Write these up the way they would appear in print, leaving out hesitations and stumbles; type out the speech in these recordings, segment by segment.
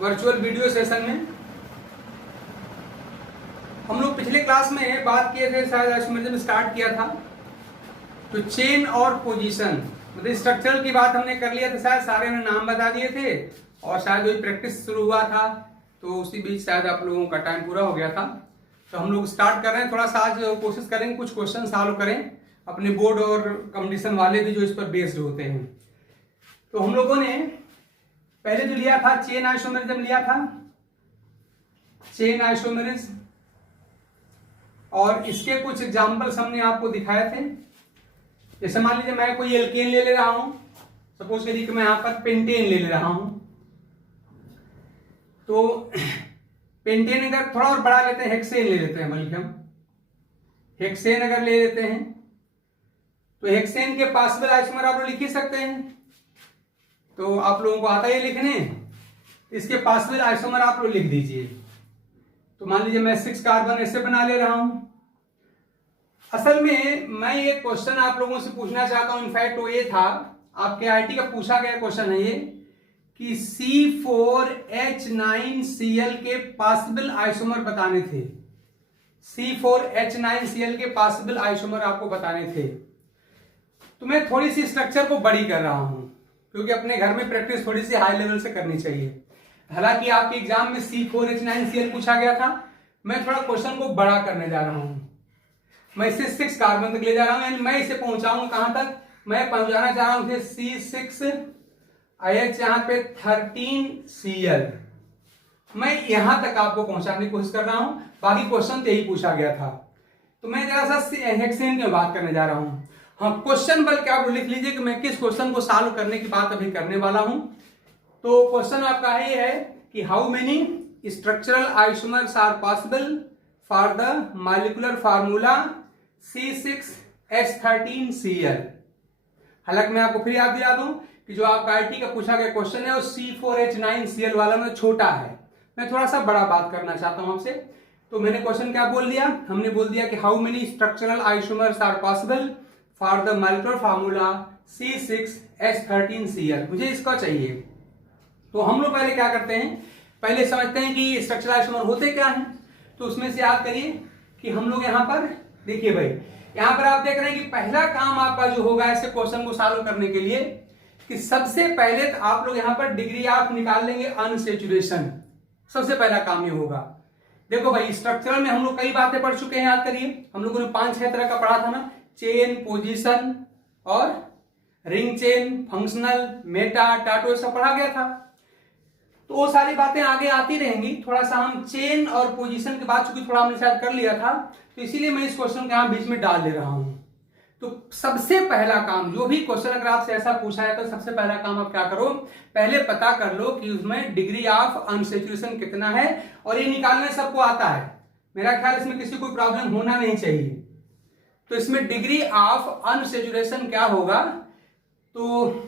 Virtual video session में। हम लोग पिछले क्लास में बात किए थे, शायद आइसोमेरिज्म में स्टार्ट किया था, तो चेन और पोजीशन मतलब स्ट्रक्चरल की बात हमने कर लिया था। शायद सारे ने नाम बता दिए थे और शायद वही प्रैक्टिस शुरू हुआ था, तो उसी बीच शायद आप लोगों का टाइम पूरा हो गया था। तो हम लोग स्टार्ट कर रहे हैं। थोड़ा सा आज कोशिश करेंगे कुछ क्वेश्चन सॉल्व करें, अपने बोर्ड और कंपटीशन वाले भी जो इस पर बेस्ड होते हैं। तो हम लोगों ने पहले जो लिया था चेन आइसोमेरिज्म लिया था, चेन आइसोमेरिज्म, और इसके कुछ एग्जांपल्स हमने आपको दिखाए थे। जैसे मान लीजिए मैं कोई एल्केन ले रहा हूं, सपोज करिए कि मैं यहां पर पेंटेन ले रहा हूं, तो पेंटेन अगर थोड़ा और बड़ा लेते हैं, हेक्सेन ले लेते हैं, बल्कि हम हेक्सेन अगर ले लेते हैं तो हेक्सेन के पॉसिबल आइसोमर आप लोग लिख ही सकते हैं। तो आप लोगों को आता है लिखने, इसके पॉसिबल आइसोमर आप लोग लिख दीजिए। तो मान लीजिए मैं 6 कार्बन ऐसे बना ले रहा हूं। असल में मैं ये क्वेश्चन आप लोगों से पूछना चाहता हूं, इनफैक्ट वो ये था, आपके आईटी का पूछा गया क्वेश्चन है ये कि C4H9Cl के पॉसिबल आइसोमर बताने थे। C4H9Cl के पॉसिबल आइसोमर आपको बताने थे। तो मैं थोड़ी सी स्ट्रक्चर को बड़ी कर रहा हूं, क्योंकि अपने घर में प्रैक्टिस थोड़ी सी हाई लेवल से करनी चाहिए। हालांकि आपके एग्जाम में C4H9Cl पूछा गया था, मैं थोड़ा क्वेश्चन को बड़ा करने जा रहा हूं। मैं इसे 6 कार्बन तक ले जा रहा हूं, यानी मैं इसे पहुंचाऊंगा कहां तक, मैं पहुंचाना चाह रहा हूं C6H यहां पे 13Cl, मैं यहां तक आपको पहुंचाने की कोशिश कर रहा हूं। बाकी क्वेश्चन तो यही पूछा गया था। तो मैं जरा सा हेक्सेन की बात करने जा रहा हूं। हाँ, क्वेश्चन बल्कि आप लिख लीजिए कि मैं किस क्वेश्चन को सॉल्व करने की बात अभी करने वाला हूं। तो क्वेश्चन आपका ये है कि how many structural isomers are possible for the molecular formula C6H13Cl। हालांकि मैं आपको फिर याद दिला दूं कि जो आपका आईटी का पूछा गया क्वेश्चन है वो C4H9Cl वाला में छोटा है, मैं थोड़ा सा बड़ा बात करना चाहता हूं आपसे। तो मैंने क्वेश्चन क्या बोल दिया, हमने बोल दिया कि how many structural isomers are possible for the molecular formula C6H13Cl, मुझे इसका चाहिए। तो हम लोग पहले क्या करते हैं, पहले समझते हैं कि स्ट्रक्चरल आइसोमर होते क्या हैं। तो उसमें से याद करिए कि हम लोग यहां पर देखिए भाई, यहां पर आप देख रहे हैं कि पहला काम आपका जो होगा ऐसे क्वेश्चन को सॉल्व करने के लिए कि सबसे पहले तो आप लोग यहां पर डिग्री ऑफ निकाल लेंगे अनसैचुरेशन। सबसे पहला काम ये होगा। देखो भाई, स्ट्रक्चरल में हम लोग कई बातें पढ़ चुके हैं, याद करिए हम लोगों ने 5-6 तरह का पढ़ा था ना, चेन, पोजीशन और रिंग चेन, फंक्शनल, मेटा, टाटो, सब पढ़ा गया था। तो वो सारी बातें आगे आती रहेंगी। थोड़ा सा हम चेन और पोजीशन के बाद चूंकि थोड़ा हमने शायद कर लिया था, तो इसीलिए मैं इस क्वेश्चन को यहां बीच में डाल दे रहा हूं। तो सबसे पहला काम, जो भी क्वेश्चन अगर आपसे ऐसा पूछा है तो सबसे पहला काम आप क्या करो, पहले पता कर लो कि उसमें डिग्री ऑफ अनसैचुरेशन कितना है, और ये निकालने सबको आता है। मेरा ख्याल इसमें किसी को प्रॉब्लम होना नहीं चाहिए। तो इसमें डिग्री ऑफ अनसैचुरेशन क्या होगा, तो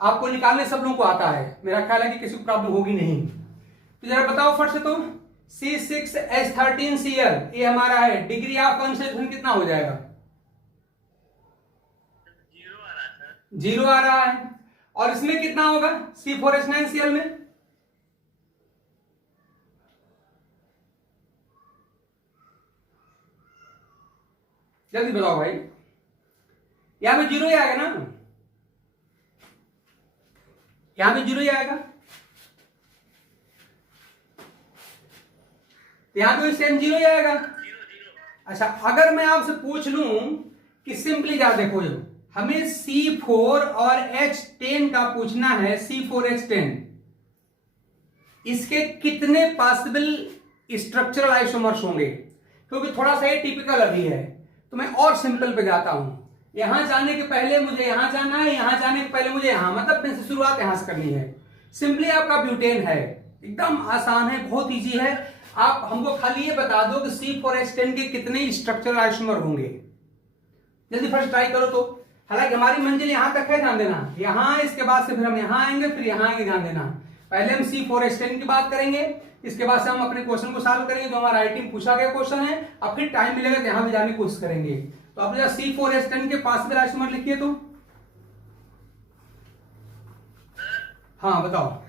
आपको निकालने सब लोगों को आता है, मेरा ख्याल है कि किसी को प्रॉब्लम होगी नहीं। तो जरा बताओ फर्स्ट तो C6H13Cl ये हमारा है, डिग्री ऑफ अनसैचुरेशन कितना हो जाएगा, 0 आ रहा है। और इसमें कितना होगा C4H9Cl में, जल्दी बताओ भाई, यहां पे 0 ही आएगा ना, यहां पे 0 ही आएगा, यहां पे सेम 0 ही आएगा। अच्छा, अगर मैं आपसे पूछ लूं कि सिंपली क्या, देखो जो हमें C4 और H10 का पूछना है, C4H10 इसके कितने पॉसिबल स्ट्रक्चरल आइसोमर्स होंगे, क्योंकि थोड़ा सा ये टिपिकल अभी है। तो मैं और सिंपल पे जाता हूं, यहां जाने के पहले मुझे यहां जाना है, यहां जाने के पहले मुझे यहां, मतलब से शुरुआत यहां से करनी है। सिंपली आपका ब्यूटेन है, एकदम आसान है, बहुत इजी है। आप हमको खाली ये बता दो कि C4H10 के कितने स्ट्रक्चरल आइसोमर होंगे, जल्दी फर्स्ट ट्राई करो। तो हालांकि हमारी मंजिल यहां तक है, ध्यान देना, यहां, इसके बाद से फिर हम यहां आएंगे, फिर यहां आएंगे, ध्यान देना। पहले हम C4H10 की बात करेंगे, इसके बाद से हम अपने क्वेश्चन को सॉल्व करेंगे जो हमारा आईटी में पूछा गया क्वेश्चन है। अब फिर टाइम मिलेगा तो यहां भी जाने की कोशिश करेंगे। तो आप C4H10 के पॉसिबल आइसोमर लिखिए तो। हाँ बताओ।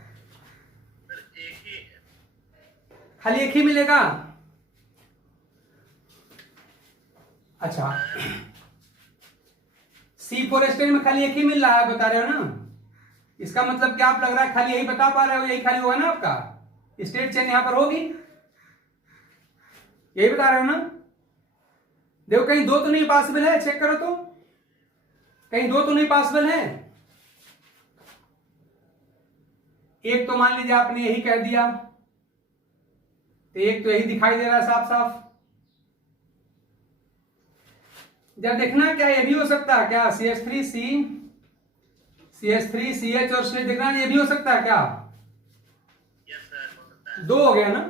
खाली एक ही मिलेगा। अच्छा, C4H10 में खाली एक ही मिल रहा है, बता रहे हो ना। इसका मतलब क्या आप लग रहा है खाली यही बता पा रहे हो, यही खाली होगा ना आपका, स्टेट चेन यहां पर होगी, यही बता रहे हो ना। देखो कहीं दो तो नहीं पॉसिबल है, चेक करो तो, कहीं दो तो नहीं पॉसिबल है। एक तो मान लीजिए आपने यही कह दिया, तो एक तो यही दिखाई दे रहा है साफ साफ। जब देखना क्या ये भी हो सकता है क्या, CH3CH और CH देखना ये भी हो सकता है क्या? यस सर, हो सकता है। दो हो गया ना।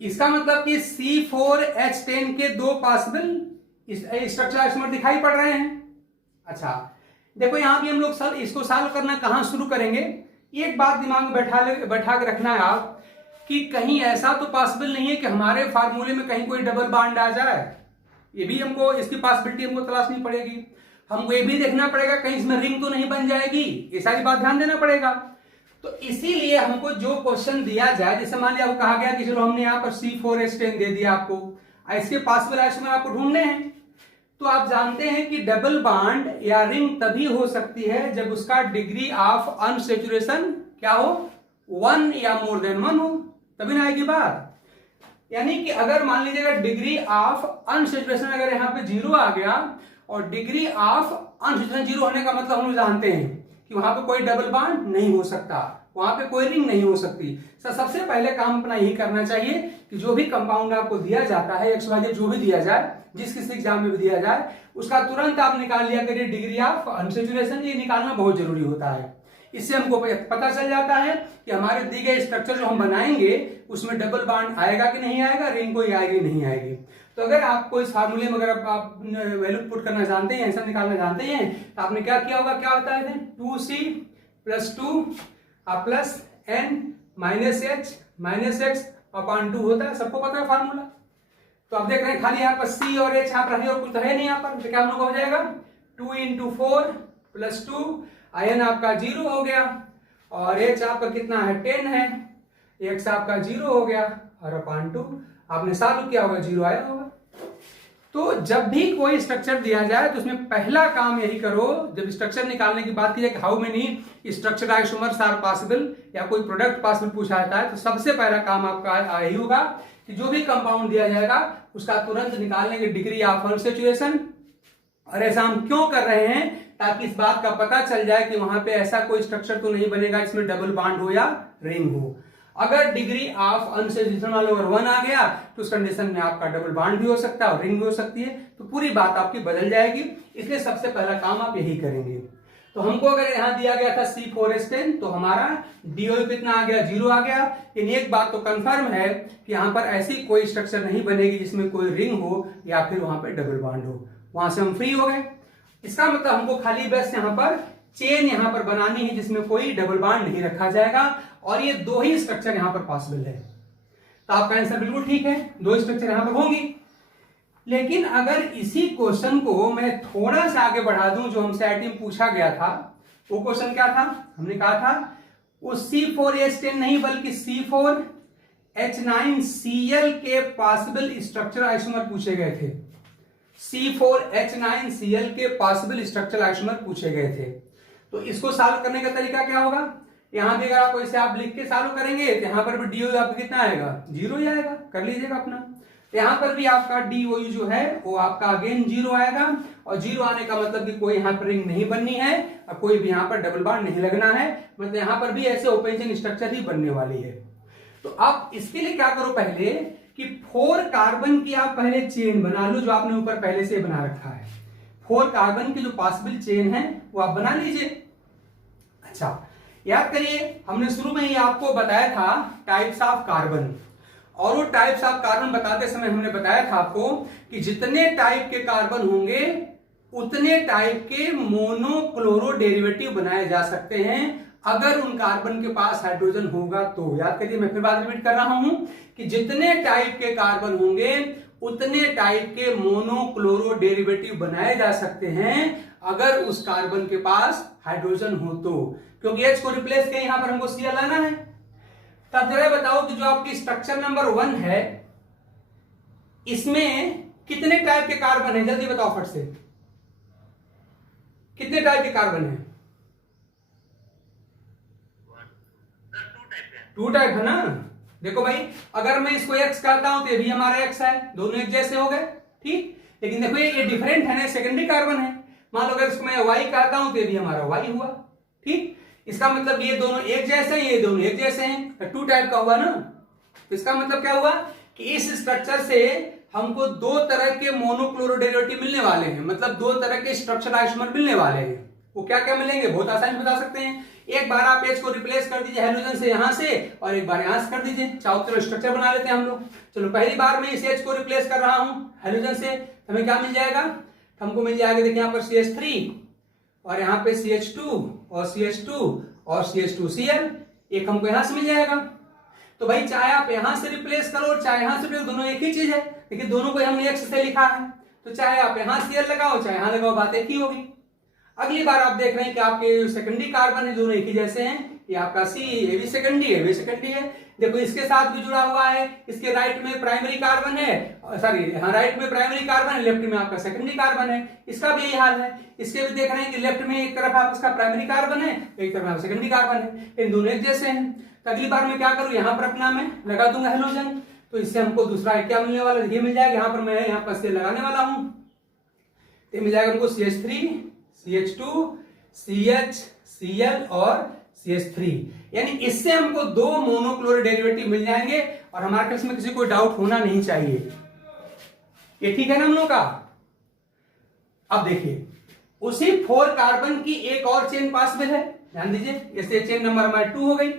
इसका मतलब कि C4H10 के दो पॉसिबल स्ट्रक्चरल आइसोमर दिखाई पड़ रहे हैं। अच्छा देखो यहां भी हम लोग इसको सॉल्व करना कहां शुरू करेंगे, एक बात दिमाग में बैठा के रखना है आप, कि कहीं ऐसा तो पॉसिबल नहीं है कि हमारे फार्मूले में कहीं कोई डबल बॉन्ड आ जाए। ये भी हमको, इसकी पॉसिबिलिटी हमको तलाशनी पड़ेगी। हमको ये भी देखना पड़ेगा कहीं इसमें रिंग तो नहीं बन जाएगी, ये सारी बात ध्यान देना पड़ेगा। तो इसीलिए हमको जो क्वेश्चन दिया जाए, जैसे मान लिया आपको कहा गया कि चलो हमने यहाँ पर C4H10 दे दिया आपको, इसके पॉसिबल आइसोमर आपको ढूंढने हैं, तो आप जानते हैं कि डबल बॉन्ड या रिंग तभी हो सकती है जब उसका डिग्री ऑफ अनसैचुरेशन क्या हो, 1 या मोर देन 1 हो, तभी ना आएगी बात। यानी कि अगर मान लीजिएगा डिग्री ऑफ अनसैचुरेशन अगर यहाँ पे 0 आ गया, और डिग्री ऑफ अनसैचुरेशन 0 होने का मतलब हम लोग जानते हैं कि वहां पे कोई डबल बॉन्ड नहीं हो सकता, वहां पे कोई रिंग नहीं हो सकती। सबसे पहले काम अपना यही करना चाहिए कि जो भी कंपाउंड आपको दिया जाता है, XYZ जो भी दिया जाए, जिस किसी एग्जाम में भी दिया जाए, उसका तुरंत आप निकाल लिया करिए डिग्री ऑफ अनसैचुरेशन। ये निकालना बहुत जरूरी होता है। इससे हमको पता चल जाता है कि हमारे दी गए स्ट्रक्चर जो हम बनाएंगे उसमें डबल बॉन्ड आएगा कि नहीं आएगा, रिंग कोई आएगी नहीं आएगी। तो अगर आपको इस फार्मूले में अगर आप वैल्यू पुट करना जानते हैं, आंसर निकालना जानते हैं, तो आपने क्या किया होगा, क्या होता है 2C + 2 plus N -H -X upon 2 होता है, सबको पता है फार्मूला। तो आप देख रहे हैं खाली यहाँ पर C और H यहाँ पर है और कुछ तो है नहीं यहाँ पर, तो क्या हम लोग हो जाएगा 2 × 4 + 2 N आपका 0 हो गया, और H आपका कितना है 10 है, X आपका 0 हो गया, और अपॉन 2 आपने सॉल्व किया होगा 0 आया होगा। तो जब भी कोई स्ट्रक्चर दिया जाए तो उसमें पहला काम यही करो, जब स्ट्रक्चर निकालने की बात की जाए कि how many structure isomers are possible या कोई प्रोडक्ट पॉसिबल पूछा जाता है, तो सबसे पहला काम आपका यही होगा कि जो भी कंपाउंड दिया जाएगा उसका तुरंत निकाल लेंगे डिग्री ऑफ अनसैचुरेशन। और ऐसा हम क्यों कर रहे हैं, ताकि इस बात का पता चल जाए कि वहां पे ऐसा कोई स्ट्रक्चर तो नहीं बनेगा इसमें डबल बॉन्ड हो या रिंग हो। अगर डिग्री ऑफ अनसैचुरेशन वाला अगर 1 आ गया तो उस कंडीशन में आपका डबल बॉन्ड भी हो सकता है और रिंग भी हो सकती है, तो पूरी बात आपकी बदल जाएगी। इसलिए सबसे पहला काम आप यही करेंगे। तो हमको अगर यहां दिया गया था C4H10, तो हमारा DOE कितना आ गया, 0 आ गया। यानी एक बात तो कंफर्म है कि यहां पर ऐसी कोई स्ट्रक्चर नहीं बनेगी जिसमें कोई रिंग हो या फिर वहां पर डबल बॉन्ड हो, वहां से हम फ्री हो गए। इसका मतलब हमको खाली बस यहाँ पर चेन यहाँ पर बनानी है जिसमें कोई डबल बॉन्ड नहीं रखा जाएगा, और ये दो ही स्ट्रक्चर यहाँ पर पॉसिबल है। तो आपका आंसर बिल्कुल ठीक है, दो स्ट्रक्चर यहाँ पर होंगी। लेकिन अगर इसी क्वेश्चन को मैं थोड़ा सा आगे बढ़ा दूं, जो हमसे आईटी में पूछा गया था, वो क्वेश्चन क्या था, हमने कहा था वो C4H10 नहीं बल्कि C4H9Cl के पॉसिबल स्ट्रक्चर आइसोमर पूछे गए थे। C4H9Cl के पॉसिबल स्ट्रक्चर आइसोमर पूछे गए थे। तो इसको सॉल्व करने का तरीका क्या होगा, यहां भी अगर आपको इसे आप लिख के सॉल्व करेंगे तो यहां पर भी DOE आपका कितना आएगा, 0 ही आएगा, कर लीजिएगा अपना। यहां पर भी आपका DOE जो है वो आपका अगेन 0 आएगा, और 0 आने का मतलब कि कोई यहाँ पर रिंग नहीं बननी है और कोई भी यहाँ पर डबल बॉन्ड नहीं लगना है, मतलब यहाँ पर भी ऐसे ओपन चेन स्ट्रक्चर ही बनने वाली है। तो आप इसके लिए क्या करो पहले कि 4 कार्बन की आप पहले चेन बना लो, जो आपने ऊपर पहले से बना रखा है। 4 कार्बन की जो पॉसिबल चेन है वो आप बना लीजिए। अच्छा याद करिए, हमने शुरू में ही आपको बताया था टाइप्स ऑफ कार्बन, और वो टाइप्स ऑफ कार्बन बताते समय हमने बताया था आपको कि जितने टाइप के कार्बन होंगे उतने टाइप के मोनोक्लोरो डेरिवेटिव बनाए जा सकते हैं अगर उन कार्बन के पास हाइड्रोजन होगा तो। याद करिए, मैं फिर बात रिपीट कर रहा हूं कि जितने टाइप के कार्बन होंगे उतने टाइप के मोनोक्लोरो डेरिवेटिव बनाए जा सकते हैं अगर उस कार्बन के पास हाइड्रोजन हो तो, क्योंकि H को रिप्लेस किया यहां पर हमको Cl लाना है। तब जरा बताओ कि जो आपकी स्ट्रक्चर नंबर 1 है इसमें कितने टाइप के कार्बन है, जल्दी बताओ फट से, कितने टाइप के कार्बन है? 2 टाइप है ना। देखो भाई, अगर मैं इसको एक्स कहता हूं तो ये भी हमारा एक्स है, दोनों एक जैसे हो गए, ठीक। लेकिन देखो ये डिफरेंट है ना, सेकेंडरी कार्बन है। मान लो अगर इसको मैं वाई कहता हूं तो ये भी हमारा वाई हुआ, ठीक। इसका मतलब ये दोनों एक जैसे हैं, ये दोनों एक जैसे हैं, 2 टाइप का हुआ ना। तो इसका मतलब क्या हुआ कि इस स्ट्रक्चर से हमको 2 तरह के मोनोक्लोरोडेरिवेटिव मिलने वाले हैं, मतलब 2 तरह के स्ट्रक्चर आइसोमर मिलने वाले हैं। वो क्या क्या मिलेंगे, बहुत आसानी से बता सकते हैं। एक बार आप H को रिप्लेस कर दीजिए हाइड्रोजन से यहां से, और एक बार यहां से कर दीजिए, चाहो तो स्ट्रक्चर बना लेते हैं हम लोग। चलो पहली बार मैं इस H को रिप्लेस कर रहा हूं हाइड्रोजन से, हमें क्या मिल जाएगा, हमको मिल जाएगा, देखिए यहाँ पर CH3 और यहाँ पे CH2 और CH2 और CH2Cl, एक हमको यहां से मिल जाएगा। तो भाई चाहे आप यहां से रिप्लेस करो चाहे यहां से, दोनों एक ही चीज है, लेकिन दोनों को हमने एक्स से लिखा है, तो चाहे आप यहां Cl लगाओ चाहे यहां लगाओ, बात एक ही होगी। अगली बार आप देख रहे हैं कि आपके सेकेंडरी कार्बन है, दोनों एक ही जैसे हैं, ये आपका C, ये भी सेकेंडरी है, ये भी सेकेंडरी है। देखो इसके साथ भी जुड़ा हुआ है, इसके राइट में प्राइमरी कार्बन है, सॉरी यहाँ राइट में प्राइमरी कार्बन है, लेफ्ट में आपका सेकेंडरी कार्बन है, इसका भी यही हाल है। इसके भी देख रहे हैं कि लेफ्ट में एक तरफ आप इसका प्राइमरी कार्बन है, एक तरफ आप सेकेंडरी कार्बन है, इन दोनों एक जैसे हैं। तो अगली बार मैं क्या करूँ, यहाँ पर अपना मैं लगा दूंगा हेलोजन, तो इससे हमको दूसरा क्या मिलने वाला, ये मिल जाएगा। यहाँ पर मैं यहाँ पर से लगाने वाला हूँ, तो मिल जाएगा हमको CH3, CH2, CH, Cl और CH3, यानी इससे हमको 2 मोनोक्लोरो डेरिवेटिव मिल जाएंगे, और हमारे केस में किसी को डाउट होना नहीं चाहिए। ये ठीक है ना हम लोग का। अब देखिए उसी 4 कार्बन की एक और चेन पॉसिबल है, ध्यान दीजिए, जैसे चेन नंबर हमारी 2 हो गई।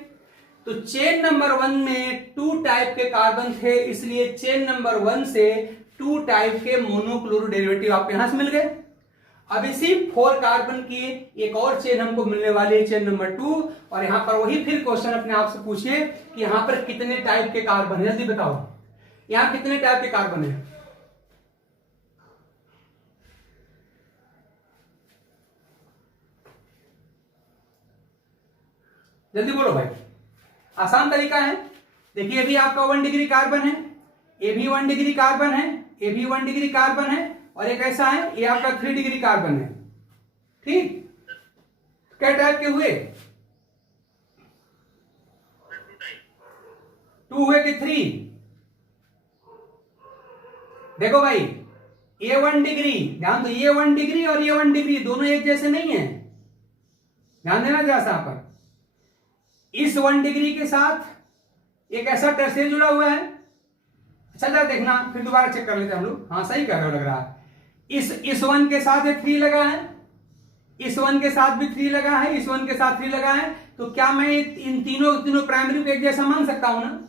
तो चेन नंबर 1 में 2 टाइप के कार्बन थे, इसलिए चेन नंबर 1 से 2 टाइप के मोनोक्लोरो डेरिवेटिव आपको यहां से मिल गए। अब इसी 4 कार्बन की एक और चेन हमको मिलने वाली है, चेन नंबर 2, और यहां पर वही फिर क्वेश्चन अपने आप से पूछिए कि यहां पर कितने टाइप के कार्बन है, जल्दी बताओ यहां कितने टाइप के कार्बन है। जल्दी बोलो भाई, आसान तरीका है। देखिए ये भी आपका 1 डिग्री कार्बन है, ये भी 1 डिग्री कार्बन है, ये भी 1 डिग्री कार्बन है, और एक ऐसा है ये आपका 3 डिग्री कार्बन है, ठीक। क्या टाइप के हुए, 2 हुए कि 3? देखो भाई ये 1 डिग्री, ध्यान दो, ये 1 डिग्री और ये 1 डिग्री दोनों एक जैसे नहीं है, ध्यान देना जरा सा। पर इस 1 डिग्री के साथ एक ऐसा टर्सेल जुड़ा हुआ है, अच्छा देखना फिर दोबारा चेक कर लेते हैं हम लोग, हाँ सही कर रहे हो लग रहा है। इस 1 के साथ एक 3 लगा है, इस 1 के साथ भी 3 लगा है, इस 1 के साथ 3 लगा है, तो क्या मैं इन तीनों प्राइमरी को एक जैसा मान सकता हूं ना,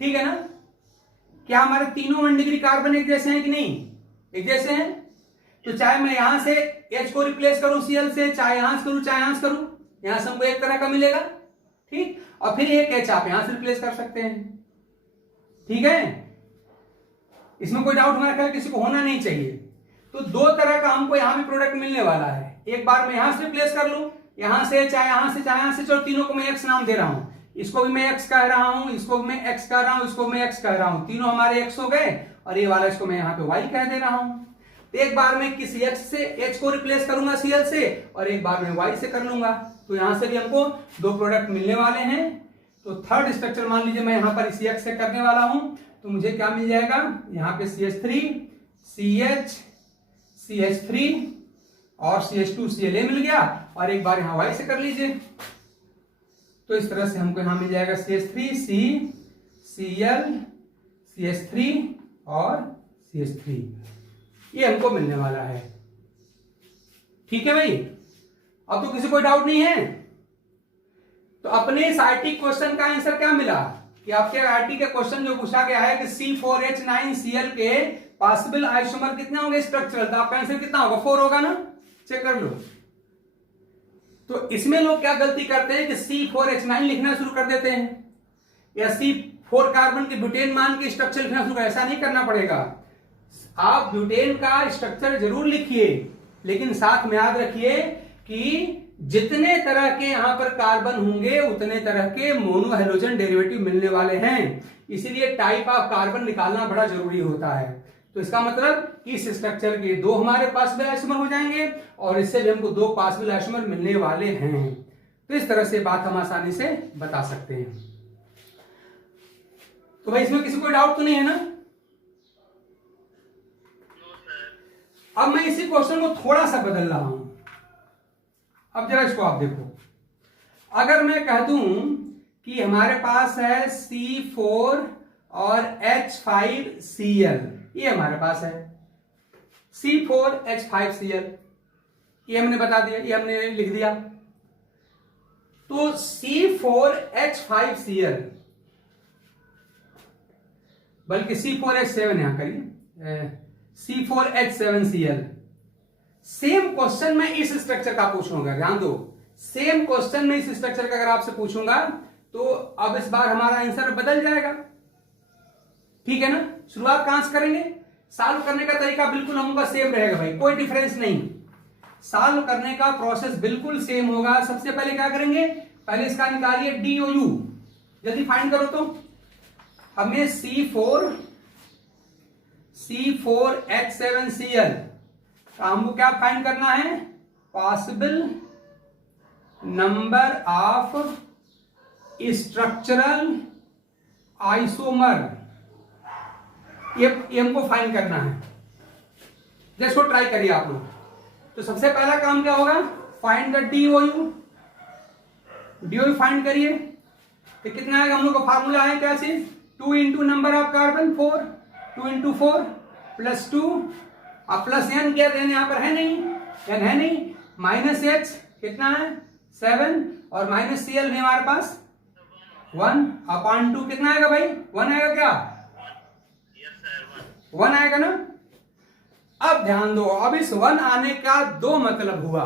ठीक है ना। क्या हमारे तीनों 1 डिग्री कार्बन एक जैसे हैं कि नहीं, एक जैसे हैं। तो चाहे मैं यहां से H को रिप्लेस करूं Cl से, चाहे यहां से करूं चाहे यहां से करूं, यहां से हमको एक तरह का मिलेगा, ठीक। और फिर एक H आप यहां से रिप्लेस कर सकते हैं, ठीक है। इसमें कोई डाउट हमारे ख्याल किसी को होना नहीं चाहिए। तो 2 तरह का हमको यहां भी प्रोडक्ट मिलने वाला है, एक बार मैं यहां से रिप्लेस कर लूं, यहां से चाहे यहां से चाहे यहां से, चलो तीनों को मैं एक्स नाम दे रहा हूं, इसको भी मैं एक्स कह रहा हूं, इसको भी मैं एक्स कह रहा हूं, इसको मैं एक्स कह रहा हूं, तीनों हमारे एक्स हो गए, और ये वाला इसको मैं यहां पे वाई कह दे रहा हूं। तो एक बार मैं किसी एक्स से एच को रिप्लेस करूंगा Cl से, और एक बार मैं वाई से कर लूंगा, तो यहां से भी हमको 2 प्रोडक्ट मिलने वाले हैं। तो थर्ड स्ट्रक्चर मान लीजिए मैं यहां पर इसी एक्स से करने वाला हूं, तो मुझे क्या मिल जाएगा, यहां पे CH3, CH, CH3 और CH2Cl मिल गया, और एक बार यहां Y से कर लीजिए, तो इस तरह से हमको यहां मिल जाएगा CH3, C, Cl, CH3 और CH3, ये हमको मिलने वाला है, ठीक है भाई। अब तो किसी कोई डाउट नहीं है। तो अपने इस आरटी क्वेश्चन का आंसर क्या मिला कि आपके आरटी के क्वेश्चन जो पूछा गया है कि C4H9Cl के पॉसिबल आइसोमर कितने होंगे स्ट्रक्चरल, तो आपका आंसर कितना होगा, 4 होगा ना, चेक कर लो। तो इसमें लोग क्या गलती करते हैं कि C4H9 लिखना शुरू कर देते हैं, या C4 कार्बन के ब्यूटेन मान के स्ट्रक्चर लिखना शुरू कर, ऐसा नहीं करना पड़ेगा। आप ब्यूटेन का स्ट्रक्चर जरूर लिखिए, लेकिन साथ में याद रखिए कि जितने तरह के यहां पर कार्बन होंगे उतने तरह के मोनो हाइड्रोजन डेरिवेटिव मिलने वाले हैं, इसीलिए टाइप ऑफ कार्बन निकालना बड़ा जरूरी होता है। तो इसका मतलब इस स्ट्रक्चर के दो हमारे पॉसिबल आइसोमर हो जाएंगे और इससे भी हमको दो पॉसिबल आइसोमर मिलने वाले हैं। तो इस तरह से बात हम आसानी से बता सकते हैं। तो भाई इसमें किसी को डाउट तो नहीं है ना? अब मैं इसी क्वेश्चन को थोड़ा सा बदल रहा हूं। अब जरा इसको आप देखो, अगर मैं कह दूं कि हमारे पास है C4 और H5Cl, ये हमारे पास है C4H5Cl, ये हमने बता दिया, ये हमने लिख दिया। तो C4H5Cl, बल्कि C4H7 यहां करिए, C4H7Cl। सेम क्वेश्चन मैं इस स्ट्रक्चर का पूछूंगा, ध्यान दो, सेम क्वेश्चन में इस स्ट्रक्चर का अगर आपसे पूछूंगा तो अब इस बार हमारा आंसर बदल जाएगा, ठीक है ना? शुरुआत कहां से करेंगे? सॉल्व करने का तरीका बिल्कुल हमका सेम रहेगा भाई, कोई डिफरेंस नहीं। सॉल्व करने का प्रोसेस बिल्कुल सेम होगा। सबसे पहले क्या करेंगे? पहले इसका निकालिए DOU, जल्दी फाइंड करो। तो हमें C4H7Cl तो हमको क्या फाइंड करना है? Possible number of structural isomer, ये हमको फाइंड करना है। जैसे ट्राई करिए आप लोग। तो सबसे पहला काम क्या होगा? Find the DOU। DOU find करिए तो कितना आएगा? हम लोग का फार्मूला है क्या चीज? 2 into number of carbon 4, 2 into 4 plus 2, अब प्लस n क्या देने यहां पर है नहीं, n है नहीं, माइनस h कितना है? 7 और माइनस Cl है हमारे पास 1/2, कितना आएगा भाई? 1 आएगा क्या? 1 आएगा ना? अब ध्यान दो, अब इस 1 आने का दो मतलब हुआ।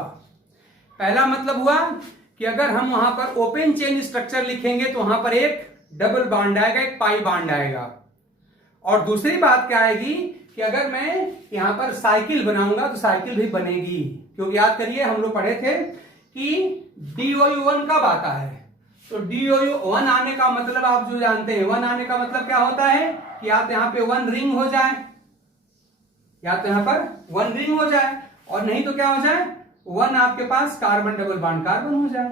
पहला मतलब हुआ कि अगर हम वहां पर ओपन चेन स्ट्रक्चर लिखेंगे तो वहां पर एक डबल बॉन्ड आएगा, एक पाई बॉन्ड आएगा। और दूसरी बात क्या आएगी कि अगर मैं यहां पर साइकिल बनाऊंगा तो साइकिल भी बनेगी, क्योंकि याद करिए हम लोग पढ़े थे कि DOU1 कब आता है। तो DOU1 आने का मतलब आप जो जानते हैं, 1 आने का मतलब क्या होता है कि या तो यहां पे 1 रिंग हो जाए, या तो यहां पर 1 रिंग हो जाए, और नहीं तो क्या हो जाए? 1 आपके पास कार्बन डबल बॉन्ड कार्बन हो जाए।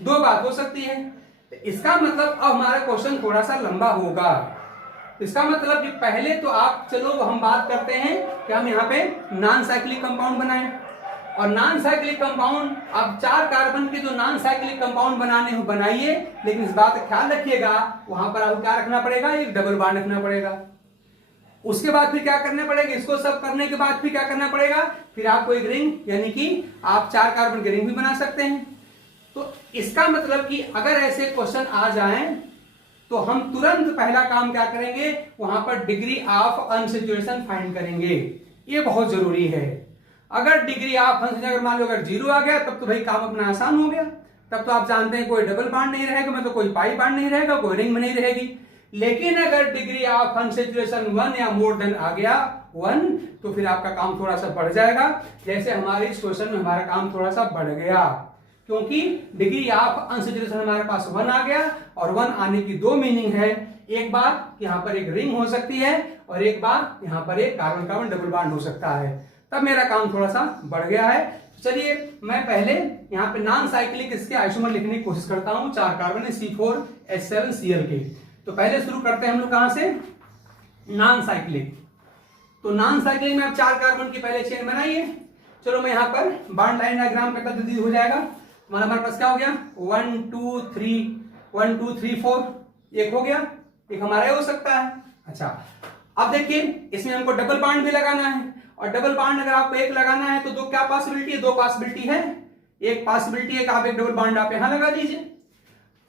दो बात हो सकती है। इसका मतलब अब हमारा क्वेश्चन थोड़ा सा लंबा होगा। इसका मतलब कि पहले तो आप चलो हम बात करते हैं कि हम यहाँ पे नॉन साइक्लिक कंपाउंड बनाएं, और नॉन साइक्लिक कंपाउंड अब 4 कार्बन के जो नॉन साइक्लिक कंपाउंड बनाने हो बनाइए, लेकिन इस बात का ख्याल रखिएगा वहां पर आपको क्या रखना पड़ेगा? एक डबल बॉन्ड रखना पड़ेगा। उसके बाद फिर क्या करना पड़ेगा? इसको सब करने के बाद फिर क्या करना पड़ेगा? फिर आपको एक रिंग, यानी कि आप 4 कार्बन की रिंग भी बना सकते हैं। तो इसका मतलब कि अगर ऐसे क्वेश्चन आ जाएं तो हम तुरंत पहला काम क्या करेंगे? वहां पर डिग्री ऑफ अनसैचुरेशन फाइंड करेंगे। ये बहुत जरूरी है। अगर डिग्री ऑफ अनसैचुरेशन अगर मान लो अगर 0 आ गया तब तो भाई काम अपना आसान हो गया। तब तो आप जानते हैं कोई डबल बॉन्ड नहीं रहेगा, मतलब कोई पाई बॉन्ड नहीं रहेगा, कोई रिंग में नहीं रहेगी। लेकिन अगर डिग्री ऑफ अनसैचुरेशन 1 या मोर देन आ गया 1, तो फिर आपका काम थोड़ा सा बढ़ जाएगा। जैसे हमारे इस क्वेश्चन में हमारा काम थोड़ा सा बढ़ गया, क्योंकि डिग्री ऑफ अनसैचुरेशन हमारे पास 1 आ गया, और 1 आने की दो मीनिंग है। एक बार यहां पर एक रिंग हो सकती है, और एक बार यहां पर एक कार्बन कार्बन डबल बॉन्ड हो सकता है। तब मेरा काम थोड़ा सा बढ़ गया है। चलिए मैं पहले यहाँ पे नॉन साइक्लिक इसके आइसोमर लिखने की कोशिश करता हूं। 4 कार्बन है C4H7Cl के। तो पहले शुरू करते हैं हम लोग कहां से? Non cyclic. तो नॉन साइक्लिक में आप 4 कार्बन की पहले चेन बनाइए। चलो मैं यहाँ पर बॉन्ड लाइन डायग्राम करता जल्दी हो जाएगा। हमारे पास क्या हो गया? 1 2 3 4 एक हो गया, एक हमारा हो सकता है। अच्छा, अब देखिए इसमें हमको डबल बॉन्ड भी लगाना है, और डबल बॉन्ड अगर आपको एक लगाना है तो दो क्या पॉसिबिलिटी है? 2 पॉसिबिलिटी है। एक पॉसिबिलिटी है कि आप एक डबल बॉन्ड आप यहां लगा दीजिए,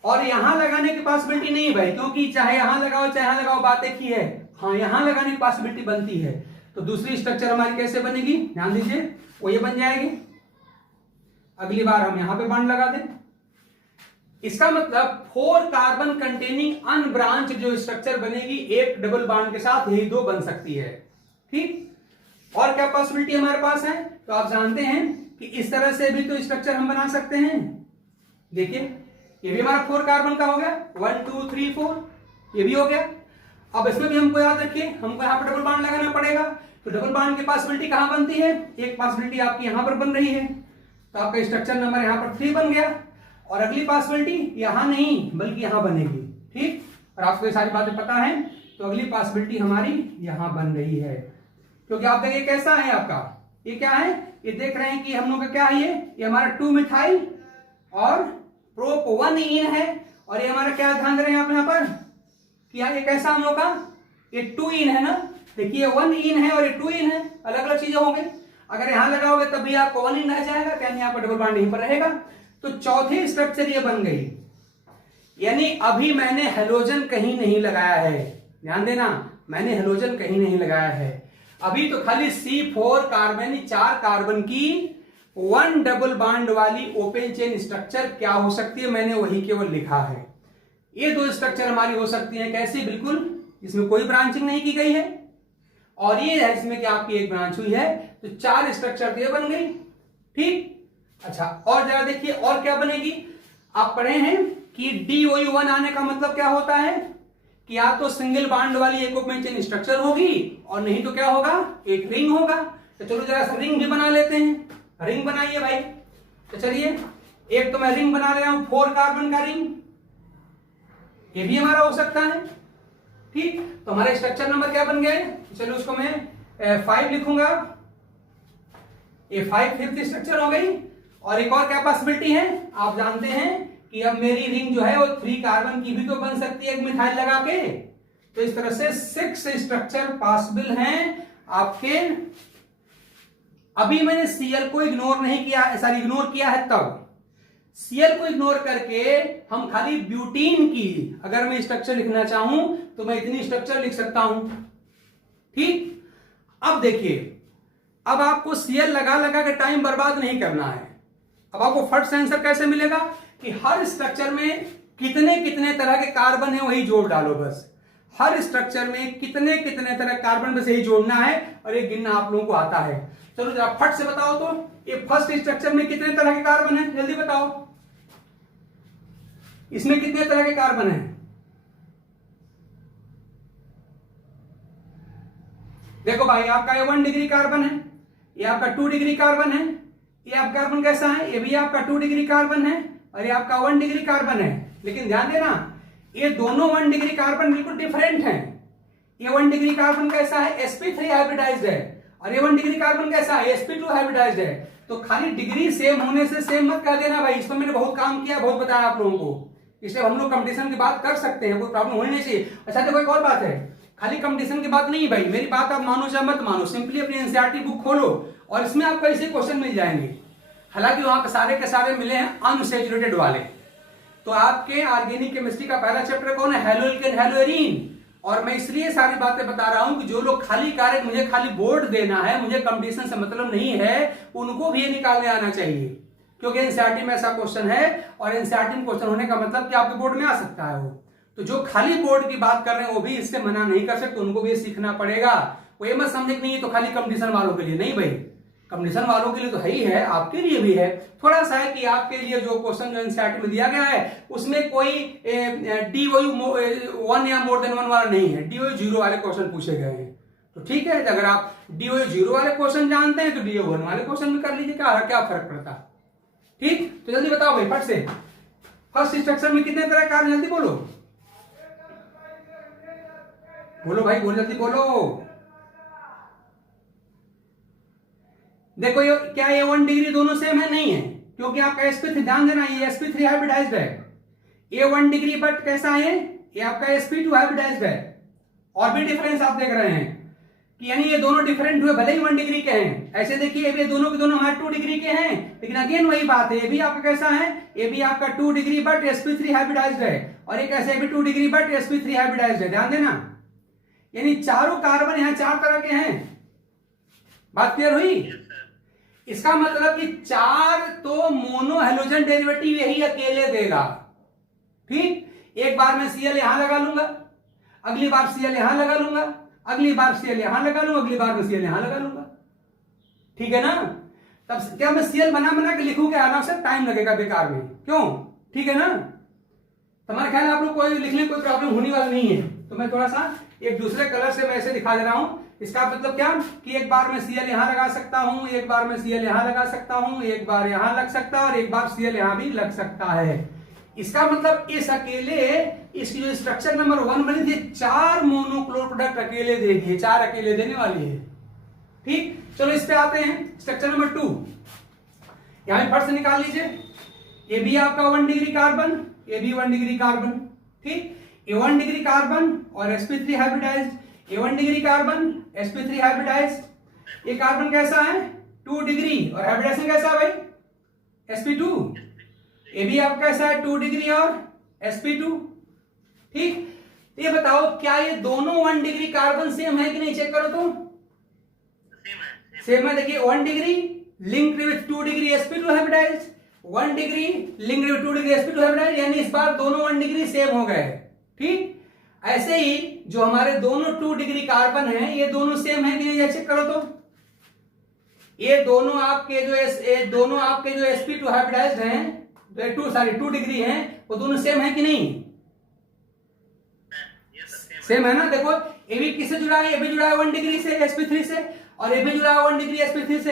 और यहां लगाने की पॉसिबिलिटी नहीं है भाई, क्योंकि चाहे यहां लगाओ चाहे यहां लगाओ बात एक ही है। हाँ, यहां लगाने की पॉसिबिलिटी बनती है। तो दूसरी स्ट्रक्चर हमारी कैसे बनेगी? ध्यान दीजिए, वो ये बन जाएगी। अगली बार हम यहां पे बॉन्ड लगा दें। इसका मतलब 4 कार्बन कंटेनिंग अनब्रांच जो स्ट्रक्चर बनेगी एक डबल बॉन्ड के साथ, यही 2 बन सकती है। ठीक, और क्या पॉसिबिलिटी हमारे पास है? तो आप जानते हैं कि इस तरह से भी तो स्ट्रक्चर हम बना सकते हैं। देखिए ये भी हमारा 4 कार्बन का हो गया, 1 2 3 4, ये भी हो गया। अब इसमें भी हमको याद रखिए, हमको यहाँ पर डबल बॉन्ड लगाना पड़ेगा। तो डबल बॉन्ड की पॉसिबिलिटी कहाँ बनती है? एक पॉसिबिलिटी आपकी यहाँ पर बन रही है, तो आपका स्ट्रक्चर नंबर यहाँ पर 3 बन गया, और अगली पॉसिबिलिटी यहाँ नहीं बल्कि यहाँ बनेगी। ठीक, और आपको ये सारी बातें पता है, तो अगली पॉसिबिलिटी हमारी यहाँ बन रही है। क्योंकि आप देखिए कैसा है आपका, ये क्या है, ये देख रहे हैं कि हम लोग का क्या है, ये हमारा 2 मिथाइल और प्रोप 1 इन है, और ये हमारा क्या ध्यान दे रहे हैं आप यहाँ पर कि ये कैसा हम लोग का, ये 2 इन है ना। देखिए 1 इन है और ये 2 इन है, अलग अलग चीजें होंगे। अगर यहां लगाओगे तब भी आपको 1 इन रह जाएगा, यानी यहाँ पर डबल बॉन्ड यहीं पर रहेगा। तो चौथी स्ट्रक्चर ये बन गई, यानी अभी मैंने हेलोजन कहीं नहीं लगाया है, ध्यान देना, मैंने हेलोजन कहीं नहीं लगाया है। अभी तो खाली C4 कार्बन, 4 कार्बन की 1 डबल बॉन्ड वाली ओपन चेन स्ट्रक्चर क्या हो सकती है, मैंने वही केवल लिखा है। ये 2 स्ट्रक्चर हमारी हो सकती है कैसी, बिल्कुल इसमें कोई ब्रांचिंग नहीं की गई है, और ये है इसमें कि आपकी एक ब्रांच हुई है, तो 4 स्ट्रक्चर तो ये बन गई। ठीक, अच्छा और जरा देखिए और क्या बनेगी। आप पढ़े हैं कि DOU1 आने का मतलब क्या होता है कि या तो सिंगल बॉन्ड वाली एक ओपन चेन स्ट्रक्चर होगी, और नहीं तो क्या होगा, एक रिंग होगा। तो चलो जरा सा रिंग भी बना लेते हैं, रिंग बनाइए भाई। तो चलिए एक तो मैं रिंग बना ले रहा हूं, 4 कार्बन का रिंग, ये भी हमारा हो सकता है। ठीक, तो हमारे स्ट्रक्चर नंबर क्या बन गए, चलो उसको मैं 5 लिखूंगा, ये 5 5th स्ट्रक्चर हो गई। और एक और क्या पॉसिबिलिटी है, आप जानते हैं कि अब मेरी रिंग जो है वो 3 कार्बन की भी तो बन सकती है एक मिथाइल लगा के। तो इस तरह से 6 स्ट्रक्चर पॉसिबल हैं आपके। अभी मैंने Cl को इग्नोर नहीं किया, सॉरी इग्नोर किया है, तब Cl को इग्नोर करके हम खाली ब्यूटीन की अगर मैं स्ट्रक्चर लिखना चाहूं तो मैं इतनी स्ट्रक्चर लिख सकता हूं। ठीक, अब देखिए, अब आपको Cl लगा लगा के टाइम बर्बाद नहीं करना है। अब आपको फट से आंसर कैसे मिलेगा कि हर स्ट्रक्चर में कितने कितने तरह के कार्बन है वही जोड़ डालो, बस हर स्ट्रक्चर में कितने कितने तरह कार्बन बस यही जोड़ना है, और ये गिनना आप लोगों को आता है। चलो जरा फट से बताओ तो, ये फर्स्ट स्ट्रक्चर में कितने तरह के कार्बन है, जल्दी बताओ, इसमें कितने तरह के कार्बन है। देखो भाई, आपका ये 1 डिग्री कार्बन है, ये आपका 2 डिग्री कार्बन है, ये आपका कार्बन कैसा है, ये भी आपका 2 डिग्री कार्बन है, और ये आपका 1 डिग्री कार्बन है। लेकिन ध्यान देना, ये दोनों 1 डिग्री कार्बन बिल्कुल डिफरेंट हैं। ये 1 डिग्री कार्बन कैसा है, sp3 हाइब्रिडाइज्ड है, और ये 1 डिग्री कार्बन कैसा है, sp2 हाइब्रिडाइज्ड है। तो खाली डिग्री सेम होने से सेम मत कह देना भाई, इस पर मैंने बहुत काम किया, बहुत बताया आप लोगों को, इसलिए हम लोग कंपटीशन की बात कर सकते हैं, कोई प्रॉब्लम होनी नहीं चाहिए। अच्छा देखो एक और बात है, खाली कंपटीशन की बात नहीं भाई, मेरी बात आप मानो चाहे मत मानो, सिंपली अपनी एनसीईआरटी बुक खोलो और इसमें आपको ऐसे क्वेश्चन मिल जाएंगे। हालांकि वहां के सारे मिले हैं अनसैचुरेटेड वाले। तो आपके ऑर्गेनिक केमिस्ट्री का पहला चैप्टर कौन है, हेलोएल्केन हेलोएरीन। और मैं इसलिए सारी बातें बता रहा हूं कि जो लोग खाली कार्य मुझे खाली बोर्ड देना है, मुझे कंपटीशन से मतलब नहीं है, उनको भी ये निकालने आना चाहिए, क्योंकि एनसीईआरटी में ऐसा क्वेश्चन है, और एनसीईआरटी में क्वेश्चन होने का मतलब कि आपके बोर्ड में आ सकता है वो। तो जो खाली बोर्ड की बात कर रहे हैं वो भी इससे मना नहीं कर सकते, उनको भी सीखना पड़ेगा। वो ये मत समझे कि नहीं तो खाली कंपटीशन वालों के लिए, नहीं भाई, कंपटीशन वालों के लिए तो है ही है, आपके लिए भी है। थोड़ा सा है कि आपके लिए जो क्वेश्चन जो एनसीईआरटी में दिया गया है उसमें कोई DOU 1 या मोर देन 1 वाला नहीं है, DOU 0 वाले क्वेश्चन पूछे गए हैं। तो ठीक है, अगर आप DOU 0 वाले क्वेश्चन जानते हैं तो DOU 1 वाले क्वेश्चन भी कर लीजिए, क्या फर्क पड़ता। ठीक, तो जल्दी बताओ भाई फट से, फर्स्ट स्ट्रक्चर में कितने तरह कार्बन, जल्दी बोलो बोलो भाई, बोलो जल्दी बोलो। देखो ये क्या, ये 1 डिग्री दोनों सेम है, नहीं है, क्योंकि आपका sp3 ध्यान देना, ये sp3 हाइब्रिडाइज्ड है। ये 1 डिग्री बट कैसा है, ये आपका sp2 हाइब्रिडाइज्ड है। और भी डिफरेंस आप देख रहे हैं कि यानी ये दोनों डिफरेंट हुए, भले ही 1 डिग्री के हैं। ऐसे देखिए ये दोनों के दोनों हमारे 2 डिग्री के हैं, लेकिन अगेन वही बात है, ये भी आपका कैसा है, ये भी आपका 2 डिग्री बट sp3 हाइब्रिडाइज्ड है, और ये कैसे भी 2 डिग्री बट sp3 हाइब्रिडाइज्ड है। ध्यान देना, यानी चारों कार्बन यहां 4 तरह के हैं। बात क्लियर हुई? इसका मतलब कि 4 तो मोनो हेलोजन डेरिवेटिव यही अकेले देगा। ठीक, एक बार मैं Cl यहां लगा लूंगा, अगली बार Cl यहां लगा लूंगा, अगली बार Cl यहां लगा लूंगा, अगली बार मैं Cl यहां लगा लूंगा। ठीक है ना? तब क्या मैं सीएल बना बना के लिखूं क्या? आराम से टाइम लगेगा बेकार में, क्यों? ठीक है ना? तुम्हारा ख्याल आप लोग कोई लिखने कोई प्रॉब्लम होने वाली नहीं है। तो मैं थोड़ा सा एक दूसरे कलर से मैं ऐसे दिखा दे रहा हूं। इसका मतलब क्या कि एक बार मैं सीएल यहां लगा सकता हूं, एक बार मैं सीएल यहां लगा सकता हूं, एक बार यहां लग सकता है और एक बार सीएल यहां भी लग सकता है। इसका मतलब इस अकेले इसकी जो स्ट्रक्चर नंबर 1 बनी थी 4 मोनोक्लोर प्रोडक्ट अकेले देगी, 4 अकेले देने वाली है। ठीक, चलो इस पे आते हैं। स्ट्रक्चर नंबर 2 यहां भी फट से निकाल लीजिए। ये भी आपका 1 डिग्री कार्बन, ये भी 1 डिग्री कार्बन। ठीक, ये 1 डिग्री कार्बन और sp3 हाइब्रिडाइज्ड, ये 1 डिग्री कार्बन sp3 हाइब्रिडाइज्ड। ये कार्बन कैसा है? 2 डिग्री और हाइब्रिडाइजेशन कैसा है भाई? sp2। ये भी आपका कैसा है? 2 डिग्री और sp2। ठीक, ये बताओ क्या ये दोनों 1 डिग्री कार्बन सेम है कि नहीं? चेक करो तो सेम है। देखिए 1 degree linked with 2 degree sp2 hybridised, 1 degree linked with 2 degree sp2 hybridised, यानी इस बार दोनों 1 डिग्री सेम हो गए। ठीक, ऐसे ही जो हमारे दोनों 2 डिग्री कार्बन हैं ये दोनों सेम है कि नहीं? चेक करो तो ये दोनों आपके जो sp2 हाइब्रिडाइज्ड हैं 2 डिग्री हैं वो दोनों सेम है कि नहीं? सेम है ना? देखो ये भी किससे जुड़ा है? ये भी जुड़ा है 1 डिग्री से sp3 से, और ये भी जुड़ा है 1 डिग्री sp3 से।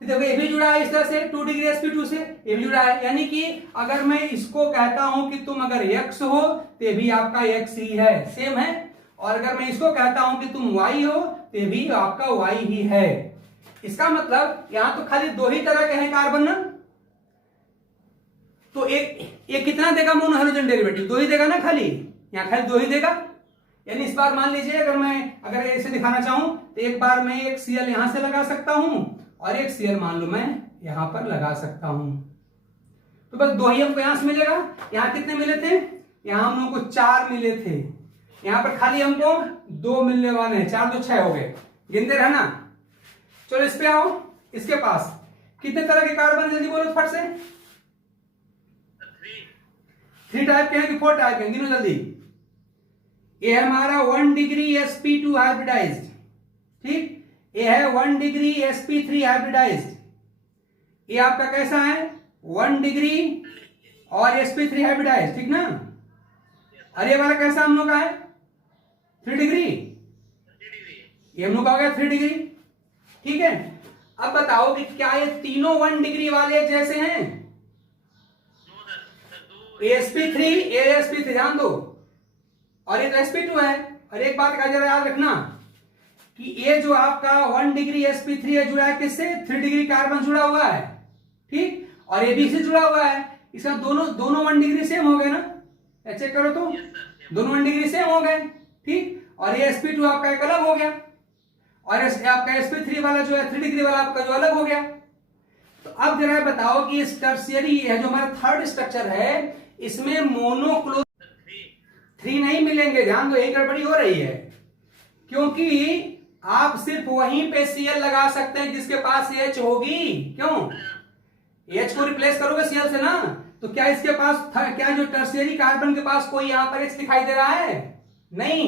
देखो ये भी जुड़ा है इस तरह से 2 डिग्री sp2 से, ये भी जुड़ा है। यानी कि अगर मैं इसको कहता हूं कि तुम अगर x हो तो ये भी आपका x ही है, सेम है। और अगर मैं इसको कहता हूं कि तुम y हो तो ये भी आपका y ही है। इसका मतलब यहां तो खाली 2 ही तरह के हैं कार्बन ना, तो एक कितना देगा मोनो हाइड्रोजन डेरिवेटिव? 2 ही देगा ना, खाली यहां खाली 2 ही देगा। यानी इस बार मान लीजिए अगर ऐसे दिखाना चाहूं तो एक बार मैं एक सीएल यहां से लगा सकता हूं और एक सीएल मान लो मैं यहां पर लगा सकता हूं। तो बस 2 ही हमको यहां से मिलेगा। यहां कितने मिले थे? यहां हम लोगों को 4 मिले थे, यहां पर खाली हमको 2 मिलने वाले हैं। 4 तो 6 हो गए, गिनते रहना। चलो इस पे आओ। इसके पास कितने तरह के कार्बन? जल्दी बोलो फट से। 3 टाइप के हैं कि 4 टाइप के? गिनो जल्दी। ये है हमारा 1 डिग्री sp2 हाइब्रिडाइज्ड। ठीक, ये है 1 डिग्री sp3 हाइब्रिडाइज्ड। ये आपका कैसा है? 1 डिग्री और sp3 हाइब्रिडाइज्ड। ठीक ना? और ये वाला कैसा हम लोग का है? 3 डिग्री। ये हम लोग का हो गया 3 डिग्री। ठीक है, अब बताओ कि क्या ये तीनों 1 डिग्री वाले जैसे हैं? sp3 ध्यान दो, और ये तो sp2 है। और एक बात का जरा याद रखना कि ये जो आपका 1 डिग्री sp3 है जुड़ा है किससे? 3 डिग्री कार्बन जुड़ा हुआ है। ठीक, और ये भी से जुड़ा हुआ है। इसका दोनों 1 डिग्री सेम हो गए ना? चेक करो तो दोनों 1 डिग्री सेम हो गए। ठीक, और ये sp2 आपका एक अलग हो गया, और आपका sp3 वाला जो है 3 डिग्री वाला आपका जो अलग हो गया। तो अब जरा बताओ कि इस टर्शियरी है जो हमारा थर्ड स्ट्रक्चर है इसमें मोनोक्लोर 3 नहीं मिलेंगे। ध्यान दो, एक गड़बड़ी हो रही है, क्योंकि आप सिर्फ वहीं पे सीएल लगा सकते हैं जिसके पास H होगी। क्यों? H को रिप्लेस करोगे सीएल से ना, तो क्या इसके पास क्या जो टर्शियरी कार्बन के पास कोई यहां पर H दिखाई दे रहा है? नहीं।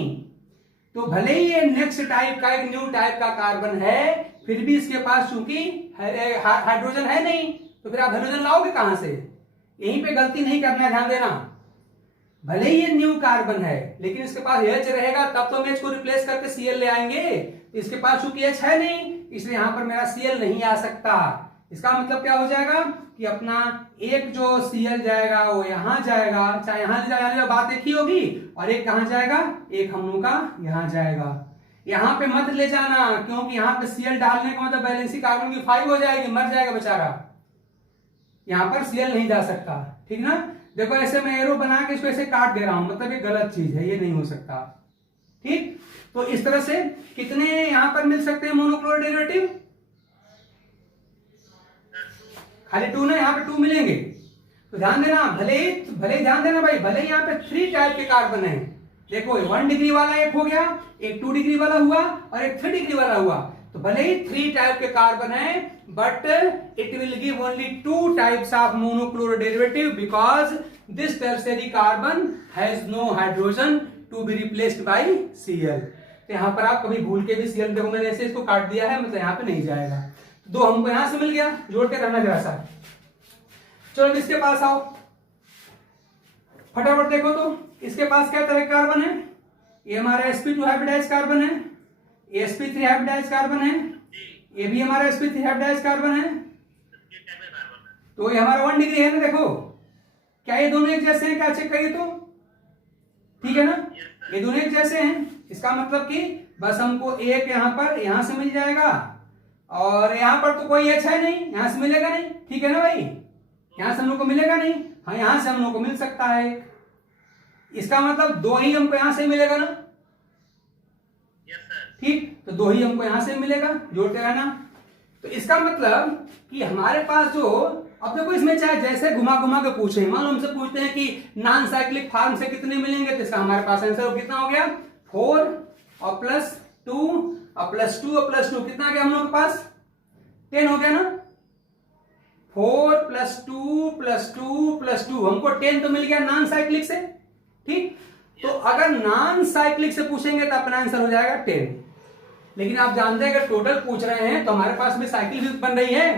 तो भले ही ये नेक्स्ट टाइप का एक न्यू टाइप का कार्बन है, फिर भी इसके पास चूंकि हाइड्रोजन है नहीं, तो फिर आप हाइड्रोजन लाओगे कहां से? यहीं पे गलती नहीं करना, ध्यान देना। भले ही ये न्यू कार्बन है लेकिन इसके पास H रहेगा, तब तो हम H को रिप्लेस करके Cl ले आएंगे। इसके पास चूंकि H है नहीं, इसलिए यहां पर मेरा Cl नहीं आ सकता। इसका मतलब क्या हो जाएगा कि अपना एक जो Cl जाएगा वो यहां जाएगा, चाहे यहां जाने बात एक ही होगी, और एक कहां जाएगा? एक हम लोग का यहां जाएगा। यहां पे मत ले जाना, क्योंकि यहां पे Cl डालने का मतलब वैलेंसी कार्बन की 5 हो जाएगी, मर जाएगा बेचारा। यहां पर Cl नहीं जा सकता। ठीक ना? देखो ऐसे मैं एरो बना के इसको ऐसे काट दे रहा हूं, मतलब ये गलत चीज है, ये नहीं हो सकता। ठीक, तो इस तरह से कितने यहां पर मिल सकते हैं मोनोक्लोर डेरिवेटिव? खाली 2 ना, यहां पे 2 मिलेंगे। तो ध्यान देना, भले ध्यान देना भाई, भले यहां पे 3 टाइप के कार्बन है। देखो 1 डिग्री वाला एक हो गया, एक 2 डिग्री वाला हुआ और एक 3 डिग्री वाला हुआ। तो भले ही 3 टाइप के कार्बन है, but it will give only 2 types of monochloro derivative because this tertiary carbon has no hydrogen to be replaced by Cl। तो यहां पर आप कभी भूल के भी Cl, देखो मैंने ऐसे इसको काट दिया है, मतलब यहां पे नहीं जाएगा। 2 हमको यहां से मिल गया, जोड़ते रहना जरा सा। चलो इसके पास आओ, फटाफट देखो तो इसके पास क्या तरह का कार्बन है। ये हमारा sp2 हाइब्रिडाइज कार्बन है, ये sp3 हाइब्रिडाइज कार्बन है, ये भी हमारा sp3 हाइब्रिडाइज कार्बन है। तो ये हमारा 1 डिग्री है ना, देखो क्या ये दोनों एक जैसे हैं, क्या चेक करिए तो, ठीक है ना, ये दोनों एक जैसे हैं। इसका मतलब कि बस हमको एक यहां से मिल जाएगा, और यहां पर तो कोई H है नहीं, यहां से मिलेगा नहीं, ठीक है ना भाई, यहां से हम लोग को मिलेगा नहीं। हाँ यहां से हम लोग को मिल सकता है, इसका मतलब 2 ही हमको यहां से मिलेगा ना, ठीक, तो 2 ही हमको यहां से मिलेगा, जोड़ते रहना। तो इसका मतलब कि हमारे पास जो, अब देखो इसमें चाहे जैसे घुमा घुमा के पूछे, मान लो हमसे पूछते हैं कि नॉन साइक्लिक फार्म से कितने मिलेंगे, तो इसका हमारे पास आंसर कितना हो गया, 4 और प्लस 2 और प्लस 2 और प्लस 2 कितना आ गया हम लोग के पास, 10 हो गया ना। 4 प्लस 2 प्लस 2 प्लस 2 हमको 10 तो मिल गया नॉन साइक्लिक से, ठीक। तो अगर नॉन साइक्लिक से पूछेंगे तो अपना आंसर हो जाएगा 10। लेकिन आप जानते हैं अगर टोटल पूछ रहे हैं तो हमारे पास में साइकिल भी बन रही है,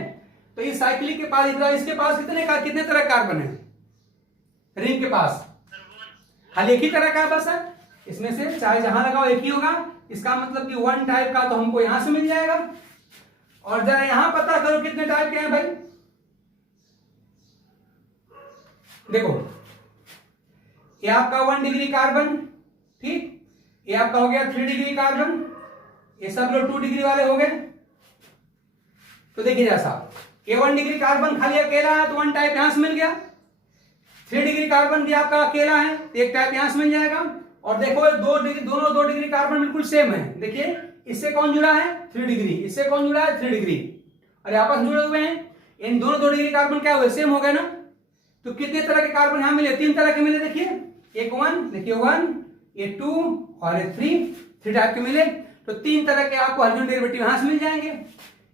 तो इस साइकिल के पास इसके पास कितने तरह कार्बन है, रिंग के पास हल एक ही तरह का बस है, इसमें से चाहे जहां लगाओ एक ही होगा। इसका मतलब कि 1 टाइप का तो हमको यहां से मिल जाएगा। और जरा यहां पता करो कितने टाइप के हैं भाई, देखो ये आपका 1 डिग्री कार्बन, ठीक, ये आपका हो गया 3 डिग्री कार्बन, ये सब लोग 2 डिग्री वाले हो गए। तो देखिए जैसा ये 1 डिग्री कार्बन खाली अकेला है तो 1 टाइप यहां से मिल गया, 3 डिग्री कार्बन भी आपका अकेला है तो 1 टाइप यहां से मिल जाएगा। और देखो 2 डिग्री, दोनों 2 डिग्री कार्बन बिल्कुल सेम है, देखिए इससे कौन जुड़ा है 3 डिग्री, इससे कौन जुड़ा है 3 डिग्री, और आपस में जुड़े हुए हैं। इन दोनों 2 डिग्री कार्बन क्या हुए, सेम हो गए ना। तो कितने तरह के कार्बन यहां मिले, 3 तरह के मिले, देखिए एक 1, देखिए 1, ये 2 और ये 3 टाइप के मिले। तो 3 तरह के आपको हाइड्रोजन डेरिवेटिव यहां से मिल जाएंगे।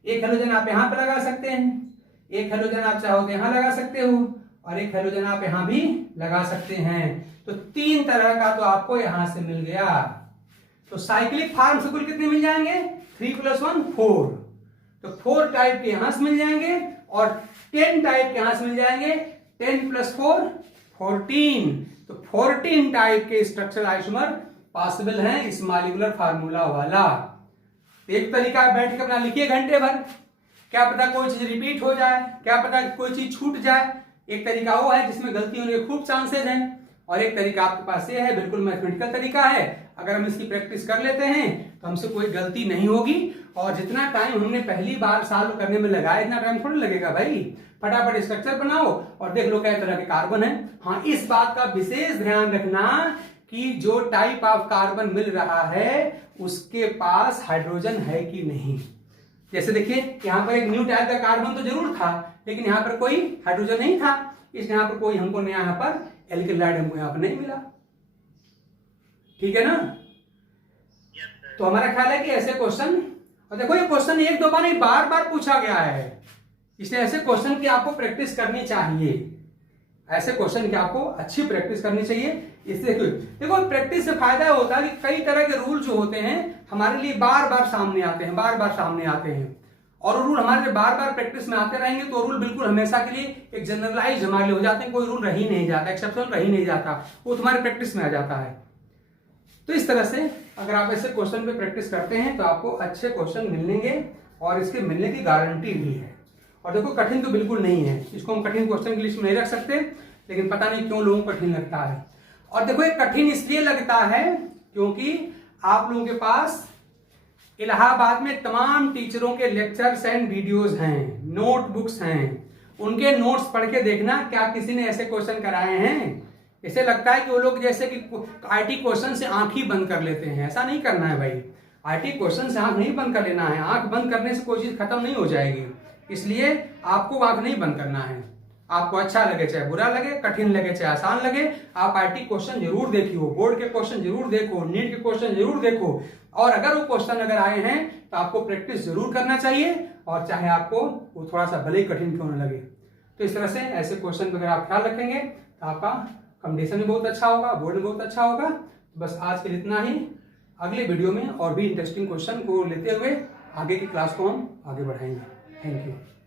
एक हाइड्रोजन आप यहां पर लगा सकते हैं, एक हाइड्रोजन आप चाहो तो यहां लगा सकते हो, और एक हाइड्रोजन आप यहां भी लगा सकते हैं। तो 3 तरह का तो आपको यहां से मिल गया। तो साइक्लिक फार्म से कुल कितने मिल जाएंगे, 3 + 1 4। तो 4 टाइप के यहां से मिल जाएंगे और 10 टाइप के यहां से मिल जाएंगे, 10 + 4 14। तो 14 टाइप के स्ट्रक्चरल आइसोमर पॉसिबल है इस मॉलिक्यूलर फार्मूला वाला। एक तरीका है बैठ के अपना लिखिए घंटे भर, क्या पता कोई चीज रिपीट हो जाए, क्या पता कोई चीज छूट जाए। एक तरीका वो है जिसमें गलती होने के खूब चांसेस हैं, और एक तरीका आपके पास ये है बिल्कुल मैथमेटिकल तरीका है। अगर हम इसकी प्रैक्टिस कर लेते हैं तो हमसे कोई गलती नहीं होगी, और जितना टाइम हमने पहली बार सॉल्व करने में लगाया इतना टाइम थोड़ी लगेगा भाई। फटाफट स्ट्रक्चर बनाओ और देख लो क्या तरह के कार्बन है। हाँ इस बात का विशेष ध्यान रखना कि जो टाइप ऑफ कार्बन मिल रहा है उसके पास हाइड्रोजन है कि नहीं। जैसे देखिए यहाँ पर एक न्यू टाइप का कार्बन तो जरूर था, लेकिन यहाँ पर कोई हाइड्रोजन नहीं था, इसलिए यहाँ पर कोई हमको नया यहाँ पर एल्किलाइड हमको यहाँ पर नहीं मिला, ठीक है ना। तो हमारा ख्याल है कि ऐसे क्वेश्चन, और देखो ये क्वेश्चन 1-2 बार नहीं बार बार पूछा गया है, इसलिए ऐसे क्वेश्चन की आपको प्रैक्टिस करनी चाहिए, ऐसे क्वेश्चन की आपको अच्छी प्रैक्टिस करनी चाहिए। इससे देखो प्रैक्टिस से फायदा होता है कि कई तरह के रूल जो होते हैं हमारे लिए बार बार सामने आते हैं, बार बार सामने आते हैं, और रूल हमारे लिए बार बार प्रैक्टिस में आते रहेंगे तो रूल बिल्कुल हमेशा के लिए एक जनरलाइज हमारे लिए हो जाते हैं। कोई रूल रह ही नहीं जाता, एक्सेप्शन रह ही नहीं जाता, वो तुम्हारे प्रैक्टिस में आ जाता है। तो इस तरह से अगर आप ऐसे क्वेश्चन पे प्रैक्टिस करते हैं तो आपको अच्छे क्वेश्चन मिलेंगे, और इसके मिलने की गारंटी भी है। और देखो कठिन तो बिल्कुल नहीं है, इसको हम कठिन क्वेश्चन की लिस्ट में नहीं रख सकते, लेकिन पता नहीं क्यों लोगों को कठिन लगता है। और देखो ये कठिन इसलिए लगता है क्योंकि आप लोगों के पास इलाहाबाद में तमाम टीचरों के लेक्चर्स एंड वीडियोस हैं, नोटबुक्स हैं, उनके नोट्स पढ़ के देखना क्या किसी ने ऐसे क्वेश्चन कराए हैं। इसे लगता है कि वो लोग जैसे कि आईटी क्वेश्चन से आंख ही बंद कर लेते हैं, ऐसा नहीं करना है भाई। आईटी क्वेश्चन से आंख नहीं बंद कर लेना है, आंख बंद करने से कोई चीज खत्म नहीं हो जाएगी, इसलिए आपको आंख नहीं बंद करना है। आपको अच्छा लगे चाहे बुरा लगे, कठिन लगे चाहे आसान लगे, आप आईटी क्वेश्चन जरूर देखियो, बोर्ड के क्वेश्चन जरूर देखो, नीट के क्वेश्चन जरूर देखो, और अगर वो क्वेश्चन अगर आए हैं तो आपको प्रैक्टिस जरूर करना चाहिए, और चाहे आपको वो थोड़ा सा भले ही कठिन क्यों न लगे। तो इस तरह से ऐसे क्वेश्चन अगर आप ख्याल रखेंगे तो आपका कॉम्पिटिशन भी बहुत अच्छा होगा, बोर्ड भी बहुत अच्छा होगा। तो बस आज के लिए इतना ही, अगले वीडियो में और भी इंटरेस्टिंग क्वेश्चन को लेते हुए आगे की क्लास को हम आगे बढ़ाएंगे। Thank you.